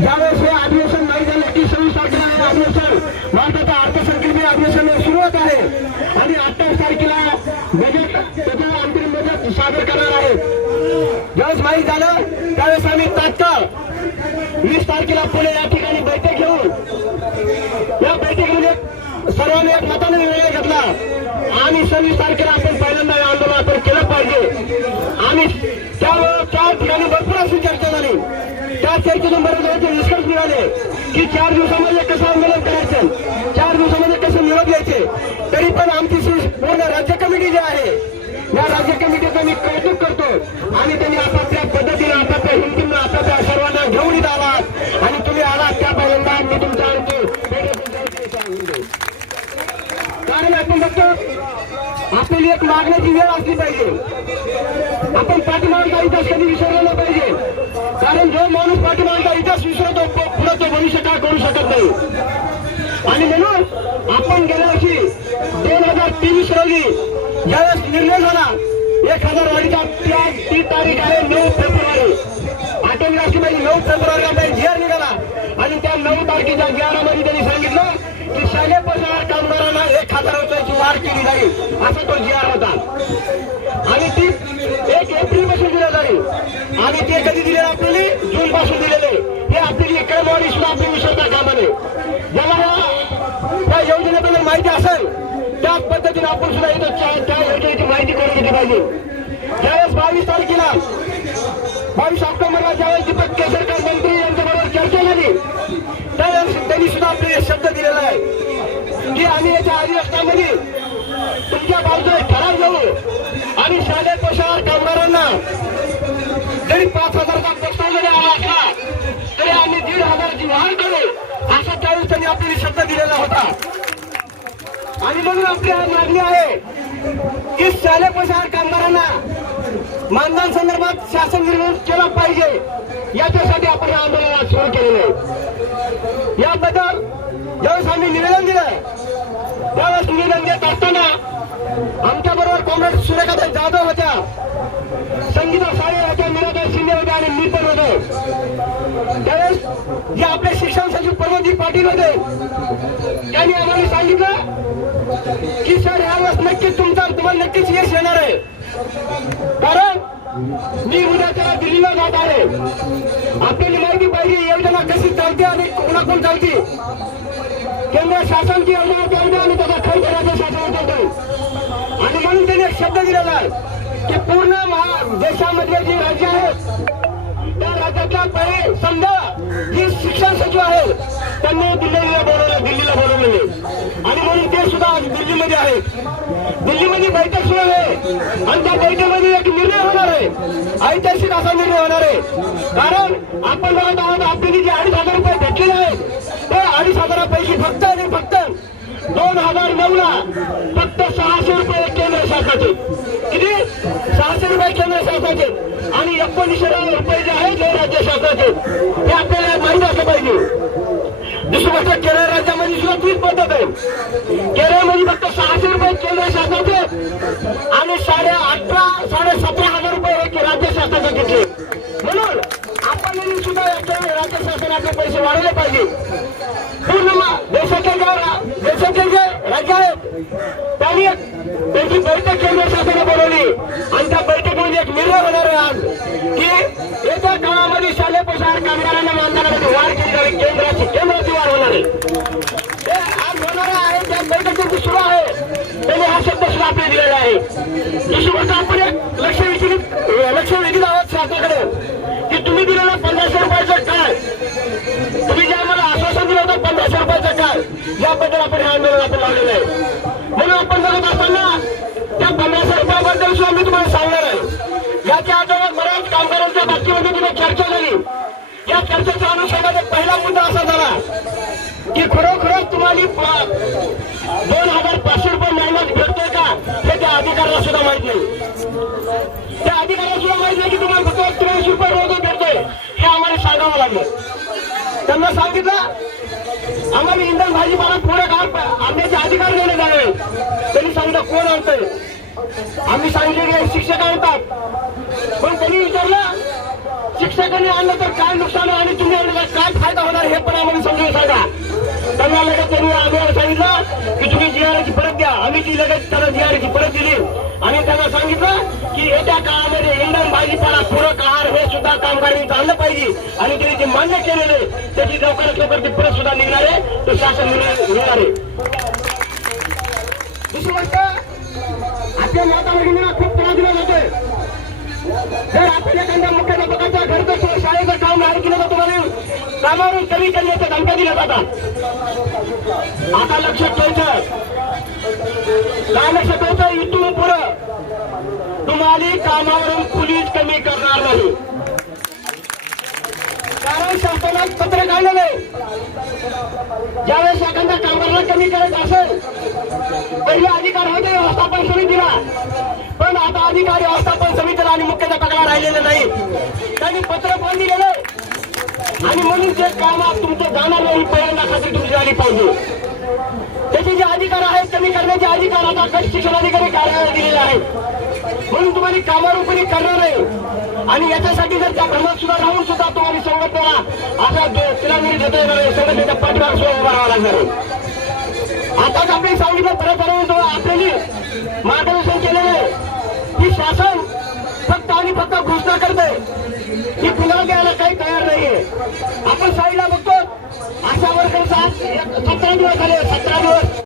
ज्यावेळेस हे अधिवेशन नाही झालं की सव्वीस तारखेला हे अधिवेशन भारताचं अर्थसंकल्पीय अधिवेशन सुरुवात आहे. आणि अठ्ठावीस तारखेला बजेट त्याचा अंतरिम बजेट सादर करणार आहे. ज्यावेळेस माहीत झालं त्यावेळेस आम्ही तात्काळ वीस तारखेला पुणे या ठिकाणी बैठक घेऊन या बैठकीमध्ये सर्वांनी एक मताने निर्णय घेतला. आणि सव्वीस तारखेला आपण पहिल्यांदा आंदोलन आपण केलं पाहिजे. आणि त्यावेळेस त्या ठिकाणी भरपूर अशी चर्चा झाली त्या चर्चेतून बरेच निष्कर्ष मिळाले की चार दिवसामध्ये कसं आंदोलन करायचं? चार दिवसामध्ये कसं निरोप द्यायचे तरी पण आमची पूर्ण राज्य कमिटी जी आहे या राज्य कमिटीचं मी कौतुक करतो आणि त्यांनी आपापल्या पद्धतीने आपापल्या हिंदीनं आपापल्या सर्वांना घेऊन इथं आलात. आणि तुम्ही आलात त्या पहिल्यांदा मी तुमचा आणतो कारण आपण बघतो आपली एक मागण्याची वेळ असली पाहिजे. आपण पाठीमागचा इतिहास कधी विसरला पाहिजे. कारण जो माणूस पाठीमागचा इतिहास विसरतो तो पुढे तो भविष्य काय करू शकत नाही? आणि म्हणून आपण गेल्या वर्षी दोन हजार तेवीस रोजी ज्यावेळेस निर्णय झाला एक हजार वाढीचा त्या ती तारीख आहे नऊ फेब्रुवारी. आठवणी असली पाहिजे नऊ फेब्रुवारी काही निघाला. आणि त्या नऊ तारखेच्या जिआरामध्ये त्यांनी सांगितलं की शालेय पसार कामगारांना एक हजार रुपयाची वाढ केली जाईल. असा तो जी होता. आणि ते कधी दिलेलं आपल्याला? जून पासून दिलेले हे आपली क्रमवारी सुद्धा आपली विसरता कामाने. ज्याला त्या योजनेबद्दल माहिती असेल त्याच पद्धतीने आपण सुद्धा इथं त्या- योजनेची माहिती करून घेतली पाहिजे. त्यावेळेस बावीस तारखेला बावीस वाढ करू असा त्यावेळेस त्यांनी आपल्याला शब्द दिलेला होता. आणि म्हणून आपली मागणी आहे की शालेय पोशाख कामगारांना मानधन संदर्भात शासन निर्णय केला पाहिजे. याच्यासाठी आपण या आंदोलन सुरू केलेलं आहे. याबद्दल ज्यावेळेस आम्ही निवेदन दिलं त्यावेळेस निवेदन देत असताना आमच्या बरोबर कॉम्रेड सूर्यकांत जाधव होत्या. संगीता साळे होत्या निराधार शिंदे होत्या आणि मी पण होतो. त्यावेळेस जे आपले शिक्षण सचिव प्रमोदजी पाटील होते त्यांनी आम्हाला सांगितलं की सर यावेळेस नक्कीच तुमचा तुम्हाला नक्कीच यश येणार आहे. कारण मी उद्या त्याला दिल्लीला जात आहे. आपल्याला माहिती पाहिजे योजना कशी चालते आणि कोणाकडून चालते. केंद्र शासनची योजना चालते आणि त्याचा खर्च राज्य शासन करतो आणि म्हणून त्यांनी शब्द दिलेला आहे. की पूर्ण देशामध्ये जे राज्य आहेत त्या राज्यातला पहिले समजा जी शिक्षण सचिव आहेत त्यांनी दिल्लीला बोलवलं दिल्लीला बोलवलेले आणि म्हणून ते सुद्धा आज दिल्लीमध्ये आहेत. दिल्लीमध्ये बैठक सुरू आहे. आणि त्या बैठकीमध्ये एक निर्णय होणार आहे. ऐतिहासिक असा निर्णय होणार आहे. कारण आपण बघत आहोत आपल्याला जे अडीच हजार रुपये भेटलेले आहेत ते अडीच हजारापैकी फक्त आणि फक्त दोन हजार नऊ ला फक्त सहाशे रुपये केंद्र शासनाचे. किती? सहाशे रुपये केंद्र शासनाचे. आणि एकोणीसशे रुपये जे आहेत हे राज्य शासनाचे. ते आपल्याला माहीत असलं पाहिजे. दुसरी गोष्ट केरळ राज्यामध्ये सुद्धा तीच पद्धत आहे. केरळमध्ये फक्त सहाशे रुपये केंद्र शासनाचे आणि साडे अठरा साडे सतरा हजार रुपये हे राज्य शासनाचे घेतले. म्हणून आपण सुद्धा राज्य शासनाचे पैसे वाढवले पाहिजे. पूर्ण मा- देशाचे जे राज्य आहेत त्यांनी त्यांची बैठक आज होणार आहे त्या बैठकीची सुरू आहे त्यांनी हा शब्द सुद्धा आपल्याला दिलेला आहे दुसरी गोष्ट आपण एक लक्ष विचलित लक्ष वेधीत आहोत शासनाकडे की तुम्ही दिलेलं पंधराशे रुपयाचं काय तुम्ही जे आम्हाला आश्वासन दिलं होतं पंधराशे रुपयाचं काय याबद्दल आपण हे आंदोलन आपण लावलेलं आहे म्हणून आपण बघत असताना त्या पंधराशे रुपयाबद्दल सुद्धा मी तुम्हाला सांगणार आहे. याच्या अगोदर बऱ्याच कामगारांच्या बाबतीमध्ये तिथे चर्चा झाली या चर्चेच्या अनुषंगाने पहिला मुद्दा असा झाला की खरं तुम्हाला दोन हजार पाचशे रुपये महिन्यात भेटतोय का? हे त्या अधिकाऱ्याला सुद्धा माहीत नाही. त्या अधिकाऱ्याला सुद्धा माहीत नाही की तुम्हाला फक्त त्र्याऐंशी रुपये रोज भेटतोय. हे आम्हाला सांगावं लागलं. त्यांना सांगितलं आम्हाला इंधन भाजीपाला पुढे काळ आणण्याचे अधिकार देण्यात आले त्यांनी सांगितलं कोण आणतंय? आम्ही सांगितले की शिक्षक आणतात. पण त्यांनी विचारलं शिक्षकांनी आणलं तर काय नुकसान आणि तुम्ही आणलं तर काय फायदा होणार हे पण आम्हाला समजून सांगा. त्यांना लगेच त्यांनी आम्हाला सांगितलं की तुम्ही जीआरची परत द्या आम्ही ती लगेच त्यांना जीआरची परत दिली. आणि त्यांना सांगितलं की येत्या काळामध्ये इंधन भाजीपाला पूरक आहार हे सुद्धा कामगारांनी आणलं पाहिजे. आणि त्यांनी ते मान्य केलेले त्याची लवकरात लवकर ती परत सुद्धा निघणार आहे. तो शासन निर्णय घेणार आहे. दुसरी गोष्ट आपल्या माता भगिनींना खूप त्रास दिला जातोय. जर आपण एखाद्या मुख्याध्यापकाच्या घरचं शाळेचं काम नाही केलं तर तुम्हाला कामावरून कमी करण्याच्या धमक्या दिल्या जातात. आता लक्षात ठेवायचं काय लक्षात ठेवायचं इथून पुढं. तुम्हाला कामावरून पोलीस कमी करणार नाही. कारण शासनात पत्र काढलेलं आहे ज्यावेळेस एखाद्या कामगारला कमी करत असेल पहिले अधिकार होते व्यवस्थापन समितीला. पण आता अधिकारी व्यवस्थापन समितीला आणि मुख्याध्यापकाला राहिलेलं नाही. त्यांनी पत्र पण दिलेलं. आणि म्हणून जे काम तुमचं जाणार नाही पहिल्यांदा खात्री तुमची झाली पाहिजे. त्याचे जे अधिकार आहेत कमी करण्याचे अधिकार आता कष्ट शिक्षण अधिकारी कार्यालयाला दिलेले आहेत. म्हणून तुम्हाला कामावर उपयोग करणार नाही आणि याच्यासाठी जर त्या भ्रमात सुद्धा राहून सुद्धा तुम्हाला संघटनेला असा जो- तिला देता येणार आहे. संघटनेच्या पाठीमाग सुद्धा उभा लागणार आहे. आताच आपण सांगितलं परत परत मार्गदर्शन केलेलं आहे. की शासन फक्त आणि फक्त घोषणा करते की पुन्हा द्यायला काही तयार नाहीये. आपण साईडला बघतो अशा सतरा दिवस झाले सतरा दिवस.